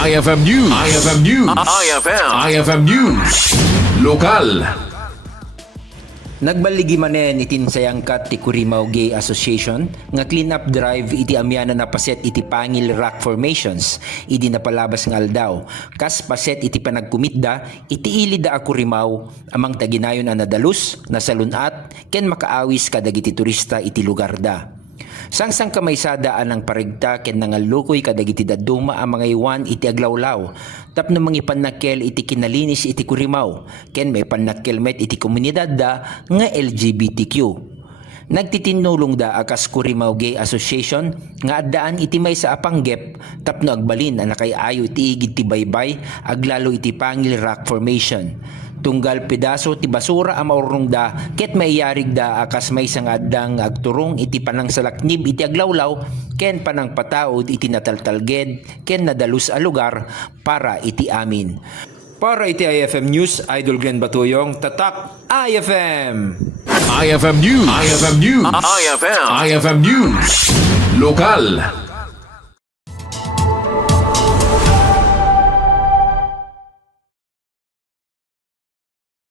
IFM News. IFM News. IFM News. Lokal. Nagbaligi manen itin sayangkat ti Curimaw Gay Association nga clean up drive iti amyana na paset iti pangil rock formations idi napalabas nga aldaw kas paset iti panagkumitda iti ili da a Curimaw amang taginayon a nadalus nasalunat ken makaawis kadagiti turista iti lugar da. Sangsang kamaysada anang parigta ken nangalukoy kadagiti daduma ang mga iwan iti aglawlaw tapno mangi panakkel iti kinalinis iti Curimaw ken may panakkel met iti komunidad da nga LGBTQ. Nagtitinulong da akas Curimaw Gay Association nga addaan iti may sa apanggep tapno agbalin ang nakayayo iti igid ti baybay aglalo iti pangil rock formation. Tunggal pedaso ti basura ang maurong da ket maiyarig da akas may sangadang agturong iti panang salaknib iti aglawlaw ken panang pataod iti nataltalged ken nadalus a lugar para iti amin. Para iti IFM News, Idol Glenn Batuyong, Tatak IFM! IFM News. IFM News. IFM News. Lokal.